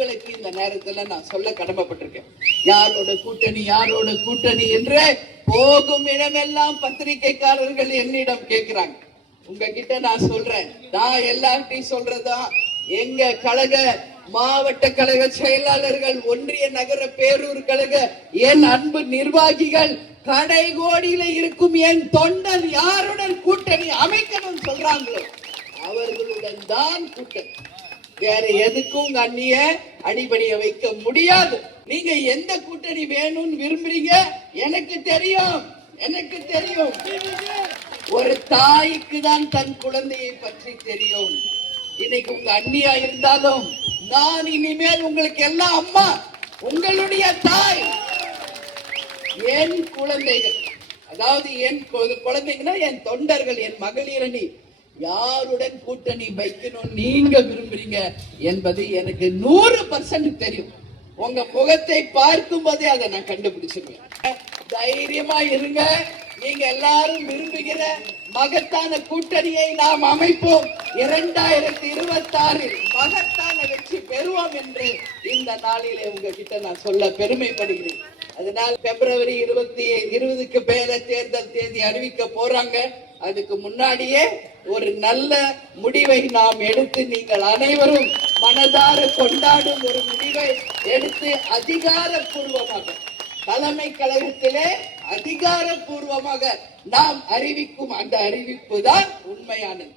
உங்களுக்கு இந்த நேரத்துல நான் சொல்ல கடமைப்பட்டிருக்கேன். யாரோட கூட்டணி என்று போகும் இடமெல்லாம் பத்திரிகைக்காரர்கள் என்னிடம் கேட்கிறாங்க. உங்ககிட்ட நான் சொல்றேன், நான் எல்லார்ட்டையும் சொல்றதா, எங்க கழக மாவட்ட கழக செயலாளர்கள், ஒன்றிய நகர பேரூர் கழக என் அன்பு நிர்வாகிகள், கடைகோடியில இருக்கும் என் தொண்டர் யாருடன் கூட்டணி அமைக்கணும் சொல்றாங்களோ அவர்களுடன் தான் கூட்டணி. வேற எதுக்கும் உங்க அண்ணிய அடிபடிய வைக்க முடியாது. நீங்க எந்த கூட்டணி வேணும்னு விரும்புறீங்க எனக்கு தெரியும். ஒரு தாய்க்கு தான் தன் குழந்தையை பற்றி தெரியும். இன்னைக்கு உங்க அண்ணியா இருந்தாலும் நான் இனிமேல் உங்களுக்கு எல்லாம் அம்மா, உங்களுடைய தாய். என் குழந்தைகள், அதாவது என் குழந்தைங்கன்னா என் தொண்டர்கள், என் மகளிரணி யாருடன் கூட்டணி வைக்கணும் நீங்க விரும்புறீங்க என்பது எனக்கு 100% தெரியும். உங்க முகத்தை பார்க்கும் போதே அதை நான் கண்டுபிடிச்சிருவேன். தைரியமா இருங்க. நீங்க எல்லாரும் விரும்புகிற மகத்தான கூட்டணியை நாம் அமைப்போம். 2026 மகத்தான வெற்றி பெறுவோம் என்று இந்த நாளிலே உங்ககிட்ட நான் சொல்ல பெருமைப்படுகிறேன். அதனால் பிப்ரவரி 20க்கு மேல தேர்தல் தேதி அறிவிக்க போறாங்க. அதுக்கு முன்னாடியே ஒரு நல்ல முடிவை நாம் எடுத்து, நீங்கள் அனைவரும் மனதார கொண்டாடும் ஒரு முடிவை எடுத்து அதிகாரப்பூர்வமாக தலைமை கழகத்திலே அதிகாரப்பூர்வமாக நாம் அறிவிக்கும் அந்த அறிவிப்பு தான் உண்மையானது.